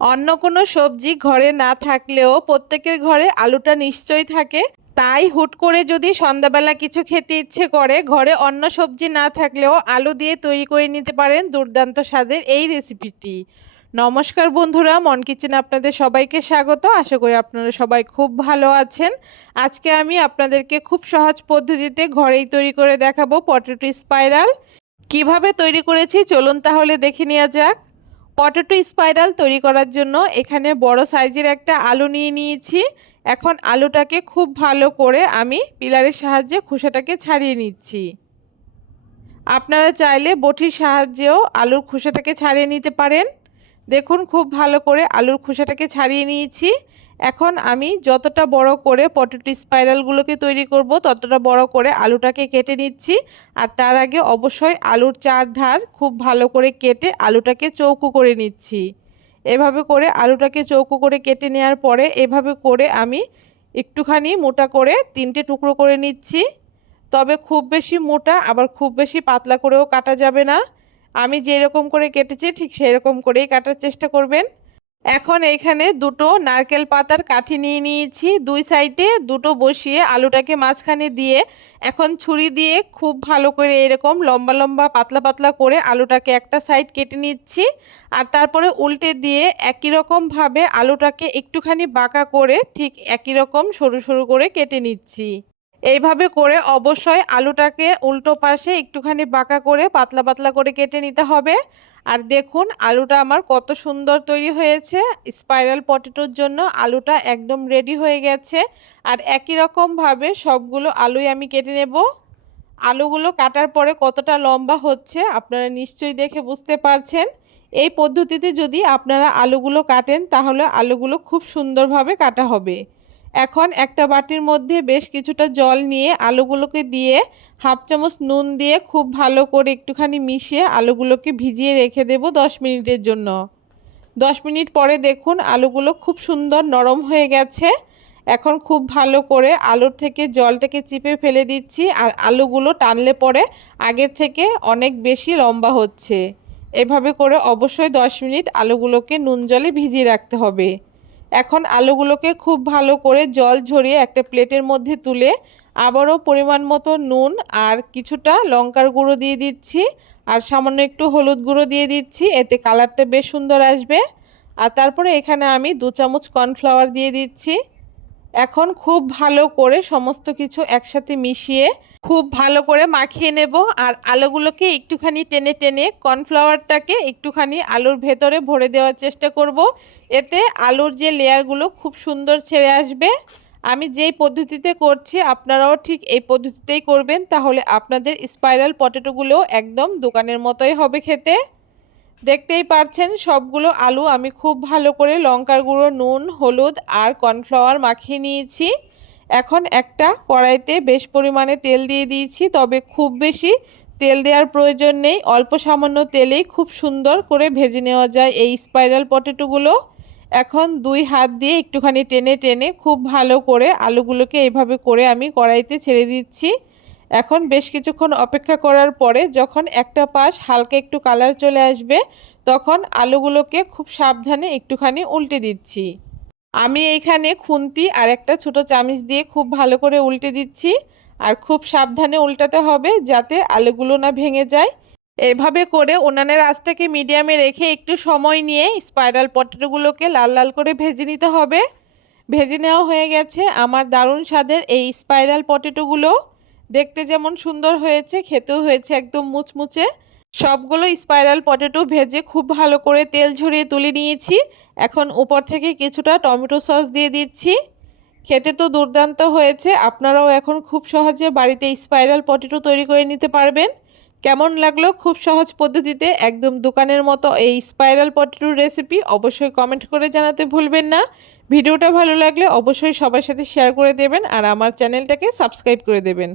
অন্য কোনো সবজি ঘরে না থাকলেও প্রত্যেকের ঘরে আলুটা নিশ্চয়ই থাকে। তাই হুট করে যদি সন্ধ্যাবেলা কিছু খেতে ইচ্ছে করে, ঘরে অন্য সবজি না থাকলেও আলু দিয়ে তৈরি করে নিতে পারেন দুর্দান্ত স্বাদের এই রেসিপিটি। নমস্কার বন্ধুরা, মন কিচেন আপনাদের সবাইকে স্বাগত। আশা করি আপনারা সবাই খুব ভালো আছেন। আজকে আমি আপনাদেরকে খুব সহজ পদ্ধতিতে ঘরেই তৈরি করে দেখাবো পটেটো স্পাইরাল। কীভাবে তৈরি করেছি চলুন তাহলে দেখে নেওয়া যাক। পটেটো স্পাইরাল তৈরি করার জন্য এখানে বড় সাইজের একটা আলু নিয়ে নিয়েছি। এখন আলুটাকে খুব ভালো করে আমি পিলারের সাহায্যে খোসাটাকে ছাড়িয়ে নিচ্ছি। আপনারা চাইলে বটির সাহায্যেও আলুর খোসাটাকে ছাড়িয়ে নিতে পারেন। দেখুন, খুব ভালো করে আলুর খোসাটাকে ছাড়িয়ে নিয়েছি। এখন আমি যতটা বড় করে পটেটো স্পাইরালগুলোকে তৈরি করব, ততটা বড় করে আলুটাকে কেটে নিচ্ছি। আর তার আগে অবশ্যই আলুর চার ধার খুব ভালো করে কেটে আলুটাকে চৌকো করে নিচ্ছি। এভাবে করে আলুটাকে চৌকো করে কেটে নেওয়ার পরে এভাবে করে আমি একটুখানি মোটা করে তিনটে টুকরো করে নিচ্ছি। তবে খুব বেশি মোটা, আবার খুব বেশি পাতলা করেও কাটা যাবে না। আমি যেরকম করে কেটেছি, ঠিক সেই রকম করেই কাটার চেষ্টা করবেন। এখন এইখানে দুটো নারকেল পাতার কাঠি নিয়ে নিয়েছি, দুই সাইডে দুটো বসিয়ে আলুটাকে মাঝখানে দিয়ে এখন ছুরি দিয়ে খুব ভালো করে এরকম লম্বা লম্বা পাতলা পাতলা করে আলুটাকে একটা সাইড কেটে নিচ্ছি আর তারপরে উল্টে দিয়ে একই রকমভাবে আলুটাকে একটুখানি বাঁকা করে ঠিক একই রকম সরু সরু করে কেটে নিচ্ছি। এইভাবে করে অবশ্যই আলুটাকে উল্টো পাশে একটুখানি বাঁকা করে, পাতলা পাতলা করে কেটে নিতে হবে। আর দেখুন, আলুটা আমার কত সুন্দর তৈরি হয়েছে। স্পাইরাল পটেটোর জন্য আলুটা একদম রেডি হয়ে গেছে। আর একই রকমভাবে সবগুলো আলুই আমি কেটে নেব। আলুগুলো কাটার পরে কতটা লম্বা হচ্ছে আপনারা নিশ্চয়ই দেখে বুঝতে পারছেন। এই পদ্ধতিতে যদি আপনারা আলুগুলো কাটেন, তাহলে আলুগুলো খুব সুন্দরভাবে কাটা হবে। এখন একটা বাটির মধ্যে বেশ কিছুটা জল নিয়ে আলুগুলোকে দিয়ে হাফ চামচ নুন দিয়ে খুব ভালো করে একটুখানি মিশিয়ে আলুগুলোকে ভিজিয়ে রেখে দেব দশ মিনিটের জন্য। দশ মিনিট পরে দেখুন আলুগুলো খুব সুন্দর নরম হয়ে গেছে। এখন খুব ভালো করে আলুর থেকে জলটাকে চিপে ফেলে দিচ্ছি আর আলুগুলো টানলে পরে আগের থেকে অনেক বেশি লম্বা হচ্ছে। এভাবে করে অবশ্যই দশ মিনিট আলুগুলোকে নুন জলে ভিজিয়ে রাখতে হবে। এখন আলুগুলোকে খুব ভালো করে জল ঝরিয়ে একটা প্লেটের মধ্যে তুলে আবারও পরিমাণ মতো নুন আর কিছুটা লঙ্কার গুঁড়ো দিয়ে দিচ্ছি আর সামান্য একটু হলুদ গুঁড়ো দিয়ে দিচ্ছি, এতে কালারটা বেশ সুন্দর আসবে। আর তারপরে এখানে আমি দু চামচ কর্নফ্লাওয়ার দিয়ে দিচ্ছি। এখন খুব ভালো করে সমস্ত কিছু একসাথে মিশিয়ে খুব ভালো করে মাখিয়ে নেব আর আলুগুলোকে একটুখানি টেনে টেনে কর্নফ্লাওয়ারটাকে একটুখানি আলুর ভেতরে ভরে দেওয়ার চেষ্টা করব। এতে আলুর যে লেয়ারগুলো খুব সুন্দর ছেড়ে আসবে। আমি যেই পদ্ধতিতে করছি আপনারাও ঠিক এই পদ্ধতিতেই করবেন, তাহলে আপনাদের স্পাইরাল পটেটোগুলো একদম দোকানের মতোই হবে খেতে। দেখতেই পারছেন, সবগুলো আলু আমি খুব ভালো করে লঙ্কার গুঁড়ো, নুন, হলুদ আর কর্নফ্লাওয়ার মাখিয়ে নিয়েছি। এখন একটা কড়াইতে বেশ পরিমাণে তেল দিয়ে দিয়েছি, তবে খুব বেশি তেল দেওয়ার প্রয়োজন নেই। অল্প সামান্য তেলেই খুব সুন্দর করে ভেজে নেওয়া যায় এই স্পাইরাল পটেটোগুলো। এখন দুই হাত দিয়ে একটুখানি টেনে টেনে খুব ভালো করে আলুগুলোকে এইভাবে করে আমি কড়াইতে ছেড়ে দিচ্ছি। এখন বেশ কিছুক্ষণ অপেক্ষা করার পরে যখন একটা পাশ হালকা একটু কালার চলে আসবে, তখন আলুগুলোকে খুব সাবধানে একটুখানি উল্টে দিচ্ছি। আমি এইখানে খুন্তি আর একটা ছোটো চামিচ দিয়ে খুব ভালো করে উল্টে দিচ্ছি আর খুব সাবধানে উল্টাতে হবে যাতে আলুগুলো না ভেঙে যায়। এভাবে করে উনানের আঁচটাকে মিডিয়ামে রেখে একটু সময় নিয়ে স্পাইরাল পটেটোগুলোকে লাল লাল করে ভেজে নিতে হবে। ভেজে নেওয়া হয়ে গেছে আমার দারুণ স্বাদের এই স্পাইরাল পটেটোগুলো। দেখতে যেমন সুন্দর হয়েছে, খেতেও হয়েছে একদম মুচমুচে। সবগুলো স্পাইরাল পটেটো ভেজে খুব ভালো করে তেল ঝরিয়ে তুলে নিয়েছি। এখন উপর থেকে কিছুটা টমেটো সস দিয়ে দিচ্ছি। খেতে তো দুর্দান্ত হয়েছে, আপনারাও এখন খুব সহজে বাড়িতে স্পাইরাল পটেটো তৈরি করে নিতে পারবেন। কেমন লাগল খুব সহজ পদ্ধতিতে একদম দোকানের মতো এই স্পাইরাল পটেটোর রেসিপি অবশ্যই কমেন্ট করে জানাতে ভুলবেন না। ভিডিওটা ভালো লাগলে অবশ্যই সবার সাথে শেয়ার করে দেবেন আর আমার চ্যানেলটাকে সাবস্ক্রাইব করে দেবেন।